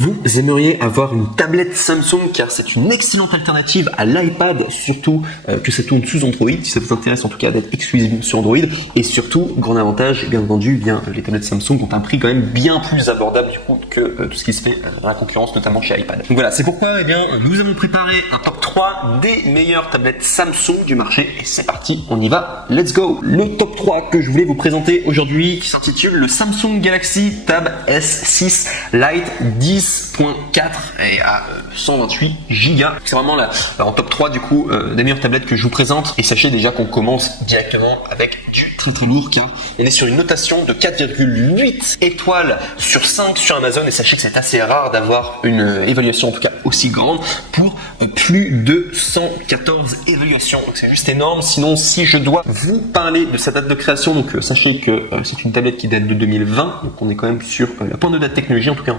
Vous aimeriez avoir une tablette Samsung car c'est une excellente alternative à l'iPad, surtout que ça tourne sous Android, si ça vous intéresse en tout cas d'être exclusif sur Android. Et surtout, grand avantage, bien entendu, les tablettes Samsung ont un prix quand même bien plus abordable du coup que tout ce qui se fait à la concurrence, notamment chez iPad. Donc voilà, c'est pourquoi nous avons préparé un top 3 des meilleures tablettes Samsung du marché. Et c'est parti, on y va, let's go. Le top 3 que je voulais vous présenter aujourd'hui qui s'intitule le Samsung Galaxy Tab S6 Lite 10.4 et à 128 Go. C'est vraiment en top 3 du coup des meilleures tablettes que je vous présente. Et sachez déjà qu'on commence directement avec du très très lourd car on est sur une notation de 4,8 étoiles sur 5 sur Amazon. Et sachez que c'est assez rare d'avoir une évaluation en tout cas aussi grande pour plus de 114 évaluations. Donc c'est juste énorme. Sinon, si je dois vous parler de sa date de création, donc sachez que c'est une tablette qui date de 2020. Donc on est quand même sur la pointe de date technologie. En tout cas,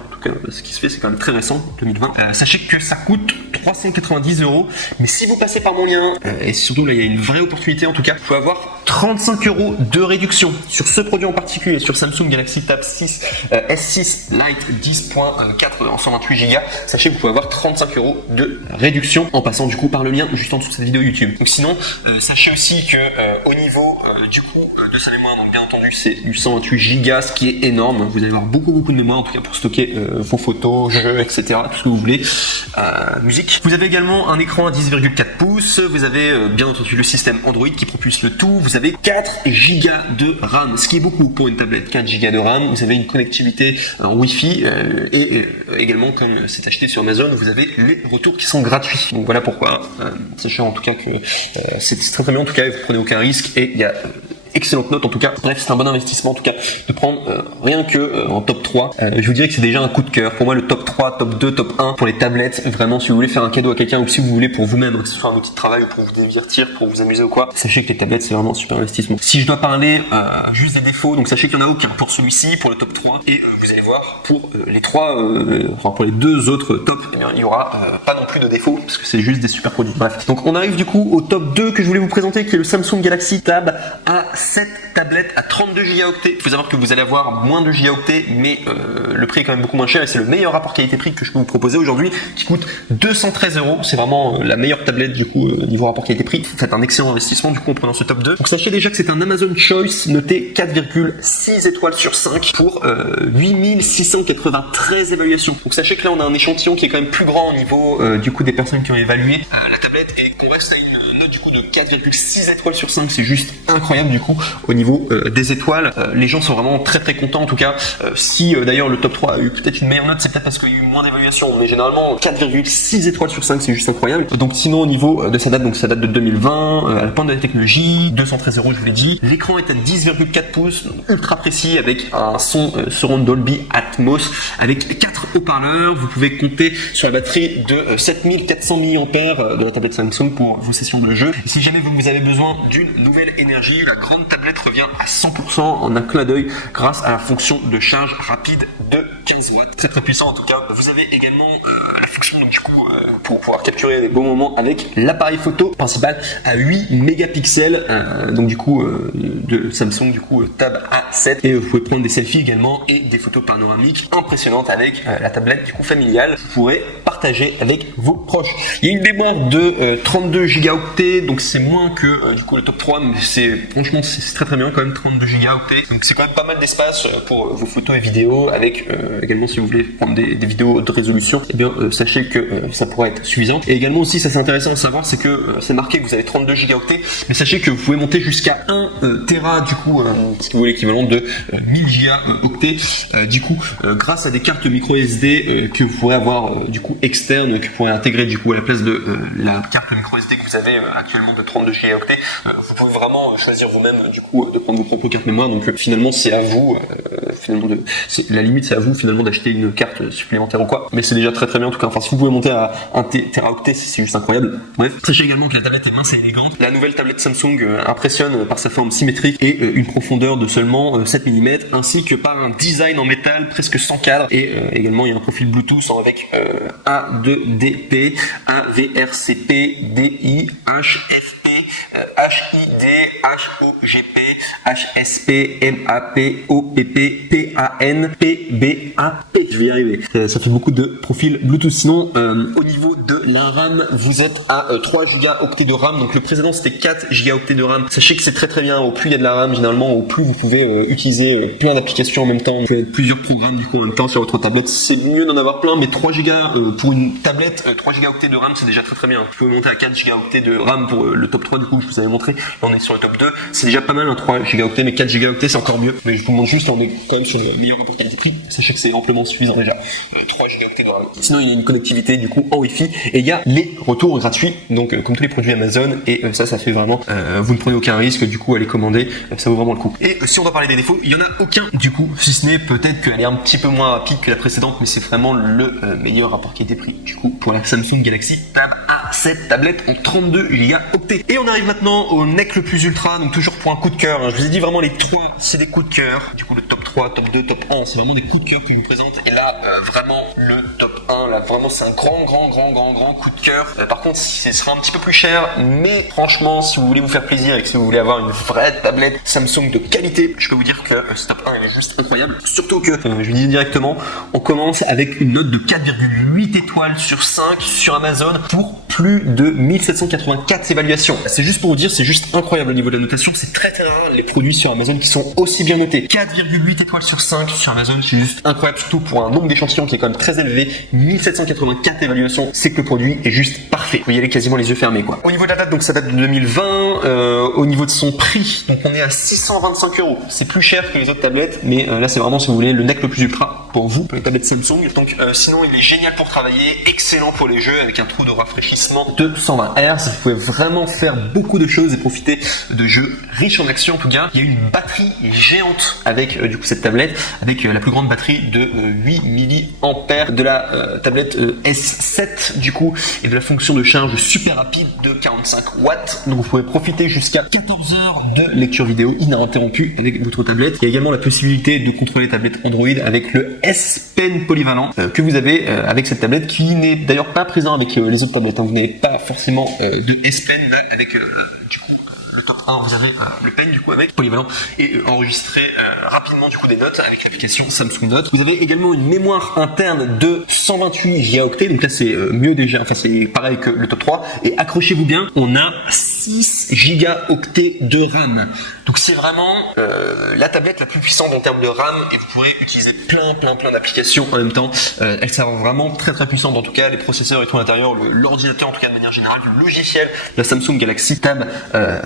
ce qui se fait, c'est quand même très récent, 2020. Sachez que ça coûte 390 €. Mais si vous passez par mon lien, et surtout là, il y a une vraie opportunité en tout cas, vous pouvez avoir 35 € de réduction sur ce produit en particulier, sur Samsung Galaxy Tab 6 S6 Lite 10.4 en 128 Go. Sachez que vous pouvez avoir 35 € de réduction en passant du coup par le lien juste en dessous de cette vidéo YouTube. Donc sinon, sachez aussi que au niveau du coup de sa mémoire, donc bien entendu c'est du 128 Go, ce qui est énorme. Vous allez avoir beaucoup de mémoire en tout cas pour stocker vos photos, jeux, etc. Tout ce que vous voulez, musique. Vous avez également un écran à 10,4 pouces. Vous avez bien entendu le système Android qui propulse le tout. Vous avez 4 Go de RAM, ce qui est beaucoup pour une tablette. 4 Go de RAM. Vous avez une connectivité en Wi-Fi et également comme c'est acheté sur Amazon, vous avez les retours qui sont gratuits. Donc voilà pourquoi. Sachez en tout cas que c'est très très bien en tout cas. Vous prenez aucun risque et il y a excellente note en tout cas. Bref, c'est un bon investissement en tout cas de prendre rien que en top 3. Je vous dirais que c'est déjà un coup de cœur. Pour moi, le top 3, top 2, top 1 pour les tablettes. Vraiment, si vous voulez faire un cadeau à quelqu'un ou si vous voulez pour vous-même, que ce soit un outil de travail ou pour vous divertir, pour vous amuser ou quoi, sachez que les tablettes, c'est vraiment un super investissement. Si je dois parler juste des défauts, donc sachez qu'il n'y en a aucun pour celui-ci, pour le top 3. Et vous allez voir, pour les trois, enfin pour les deux autres tops, eh bien, il y aura pas non plus de défauts parce que c'est juste des super produits. Bref. Donc on arrive du coup au top 2 que je voulais vous présenter qui est le Samsung Galaxy Tab A7 tablette à 32 Go. Il faut savoir que vous allez avoir moins de Go, mais le prix est quand même beaucoup moins cher et c'est le meilleur rapport qualité-prix que je peux vous proposer aujourd'hui qui coûte 213 €. C'est vraiment la meilleure tablette du coup niveau rapport qualité-prix. Faites un excellent investissement du coup en prenant ce top 2. Donc sachez déjà que c'est un Amazon Choice noté 4,6 étoiles sur 5 pour 8693 évaluations. Donc sachez que là on a un échantillon qui est quand même plus grand au niveau du coup des personnes qui ont évalué la tablette et qu'on reste à une note du coup de 4,6 étoiles sur 5. C'est juste incroyable du coup au niveau des étoiles. Les gens sont vraiment très très contents en tout cas. Si d'ailleurs le top 3 a eu peut-être une meilleure note, c'est peut-être parce qu'il y a eu moins d'évaluation, mais généralement 4,6 étoiles sur 5 c'est juste incroyable. Donc sinon au niveau de sa date, donc ça date de 2020, à la pointe de la technologie, 213 €, je vous l'ai dit. L'écran est à 10,4 pouces, donc ultra précis avec un son surround Dolby Atmos avec 4 haut-parleurs. Vous pouvez compter sur la batterie de 7400 mAh de la tablette Samsung pour vos sessions de jeu. Et si jamais vous avez besoin d'une nouvelle énergie, la grande tablette revient à 100% en un clin d'œil grâce à la fonction de charge rapide de 15 watts. Très très puissant en tout cas. Vous avez également la fonction donc, du coup pour pouvoir capturer des beaux moments avec l'appareil photo principal à 8 mégapixels donc du coup de Samsung du coup Tab A7 et vous pouvez prendre des selfies également et des photos panoramiques impressionnantes avec la tablette du coup familiale. Vous pourrez partager avec vos proches. Il y a une mémoire de 32 Go donc c'est moins que du coup le top 3 mais franchement c'est très très bien quand même 32 Go donc c'est quand même pas mal d'espace pour vos photos et vidéos avec également si vous voulez prendre des vidéos de résolution et bien sachez que ça pourrait être suffisant et également aussi ça c'est intéressant à savoir c'est que c'est marqué que vous avez 32 Go mais sachez que vous pouvez monter jusqu'à 1 Tera du coup ce qui vaut l'équivalent de 1000 Go du coup grâce à des cartes micro SD que vous pourrez avoir du coup externes que vous pourrez intégrer du coup à la place de la carte micro SD que vous avez actuellement de 32 Go. Vous pouvez vraiment choisir vous-même du coup de prendre vos propres cartes mémoire donc finalement c'est à vous finalement la limite c'est à vous finalement d'acheter une carte supplémentaire ou quoi mais c'est déjà très très bien en tout cas enfin si vous pouvez monter à 1 Teraoctet c'est juste incroyable. Bref, sachez également que la tablette est mince et élégante. La nouvelle tablette Samsung impressionne par sa forme symétrique et une profondeur de seulement 7 mm ainsi que par un design en métal presque sans cadre et également il y a un profil Bluetooth avec A2DP, AVRCP, DI, HFP, HID, HOGP, HSP, MAP, OPP, PAN, PBAP. je vais y arriver. Ça fait beaucoup de profils Bluetooth. Sinon, au niveau de la RAM, vous êtes à 3 gigaoctets de RAM. Donc le précédent c'était 4 gigaoctets de RAM. Sachez que c'est très très bien. Au plus il y a de la RAM, généralement, au plus vous pouvez utiliser plein d'applications en même temps. Vous pouvez mettre plusieurs programmes du coup en même temps sur votre tablette. C'est mieux d'en avoir plein, mais 3 gigas pour une tablette, 3 gigaoctets de RAM, c'est déjà très très bien. Vous pouvez monter à 4 gigaoctets de RAM pour le top 3 du coup, je vous avais montré. Là on est sur le top 2. C'est déjà pas mal, 3 gigaoctets, mais 4 gigaoctets c'est encore mieux. Mais je vous montre juste, là on est quand même sur le meilleur rapport qualité-prix. Sachez que c'est amplement suffisant déjà. 3 gigaoctets de RAM. Sinon il y a une connectivité du coup en Wi-Fi et il y a les retours gratuits, donc comme tous les produits Amazon, et ça fait vraiment, vous ne prenez aucun risque du coup à les commander, ça vaut vraiment le coup. Et si on doit parler des défauts, il y en a aucun du coup, si ce n'est peut-être qu'elle est un petit peu moins rapide que la précédente, mais c'est vraiment le meilleur rapport qualité-prix du coup pour la Samsung Galaxy Tab A7 tablette en 32 gigaoctets. Et on arrive maintenant au NEC le plus ultra, donc toujours pour un coup de cœur, hein. Je vous ai dit vraiment les 3, c'est des coups de cœur. Du coup le top 3, top 2, top 1, c'est vraiment des coups de cœur que je vous présente. Et là vraiment le top 1, là vraiment c'est un grand coup de cœur. Par contre ce sera un petit peu plus cher, mais franchement si vous voulez vous faire plaisir et que si vous voulez avoir une vraie tablette Samsung de qualité, je peux vous dire que ce top 1 est juste incroyable. Surtout que, je vous dis directement, on commence avec une note de 4,8 étoiles sur 5 sur Amazon pour plus de 1784 évaluations. C'est juste pour vous dire, c'est juste incroyable au niveau de la notation. C'est très très rare les produits sur Amazon qui sont aussi bien notés. 4,8 étoiles sur 5 sur Amazon, c'est juste incroyable, surtout pour un nombre d'échantillons qui est quand même très élevé. 1784 évaluations, c'est que le produit est juste parfait. Vous y allez quasiment les yeux fermés quoi. Au niveau de la date, donc ça date de 2020. Au niveau de son prix, donc on est à 625 €. C'est plus cher que les autres tablettes, mais là c'est vraiment si vous voulez le NEC le plus ultra pour vous, pour les tablettes Samsung. Donc sinon il est génial pour travailler, excellent pour les jeux avec un trou de rafraîchissement de 120 Hz. Vous pouvez vraiment faire beaucoup de choses et profiter de jeux riches en action en tout cas. Il y a une batterie géante avec du coup cette tablette, avec la plus grande batterie de 8 mAh de la tablette S7 du coup, et de la fonction de charge super rapide de 45 watts. Donc vous pouvez profiter jusqu'à 14 heures de lecture vidéo ininterrompue avec votre tablette. Il y a également la possibilité de contrôler les tablettes Android avec le S Pen polyvalent que vous avez avec cette tablette, qui n'est d'ailleurs pas présent avec les autres tablettes. Vous n'avez pas forcément de S Pen là avec du coup le top 1, vous avez le pen du coup avec polyvalent et enregistrer rapidement du coup des notes avec l'application Samsung Notes. Vous avez également une mémoire interne de 128 gigaoctets, donc là c'est mieux déjà, enfin c'est pareil que le top 3, et accrochez-vous bien, on a 6 gigaoctets de RAM. Donc c'est vraiment la tablette la plus puissante en termes de RAM, et vous pourrez utiliser plein d'applications en même temps. Elle sert vraiment très puissante, en tout cas les processeurs et tout à l'intérieur, l'ordinateur en tout cas de manière générale, le logiciel, la Samsung Galaxy Tab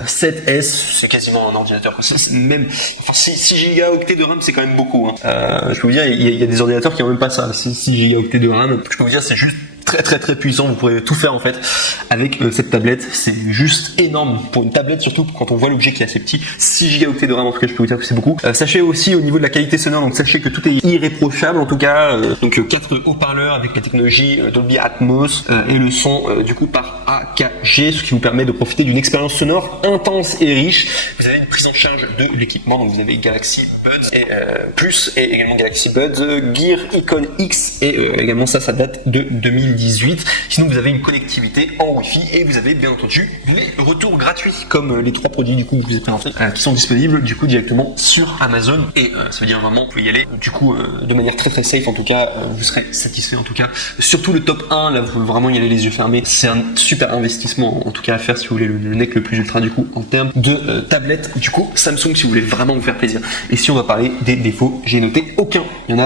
7S, c'est quasiment un ordinateur. Même 6 gigaoctets de RAM, c'est quand même beaucoup. Je peux vous dire, il y a des ordinateurs qui n'ont même pas ça, 6 gigaoctets de RAM. Je peux vous dire, c'est juste très puissant. Vous pourrez tout faire en fait avec cette tablette. C'est juste énorme pour une tablette, surtout quand on voit l'objet qui est assez petit. 6 gigaoctets de RAM, en tout cas je peux vous dire que c'est beaucoup. Sachez aussi au niveau de la qualité sonore, donc sachez que tout est irréprochable en tout cas. Donc 4 haut-parleurs avec la technologie Dolby Atmos et le son du coup par AKG, ce qui vous permet de profiter d'une expérience sonore intense et riche. Vous avez une prise en charge de l'équipement, donc vous avez Galaxy Buds et Plus, et également Galaxy Buds Gear Icon X, et également ça date de 2018. Sinon vous avez une connectivité en Wi-Fi, et vous avez bien entendu les retours gratuits comme les 3 produits du coup que je vous ai présentés qui sont disponibles du coup directement sur Amazon, et ça veut dire vraiment vous pouvez y aller du coup de manière très safe, en tout cas vous serez satisfait en tout cas. Surtout le top 1, là vous pouvez vraiment y aller les yeux fermés. C'est un super investissement en tout cas à faire si vous voulez le NEC le plus ultra du coup en termes de tablette du coup Samsung, si vous voulez vraiment vous faire plaisir. Et si on va parler des défauts, j'ai noté aucun, il y en a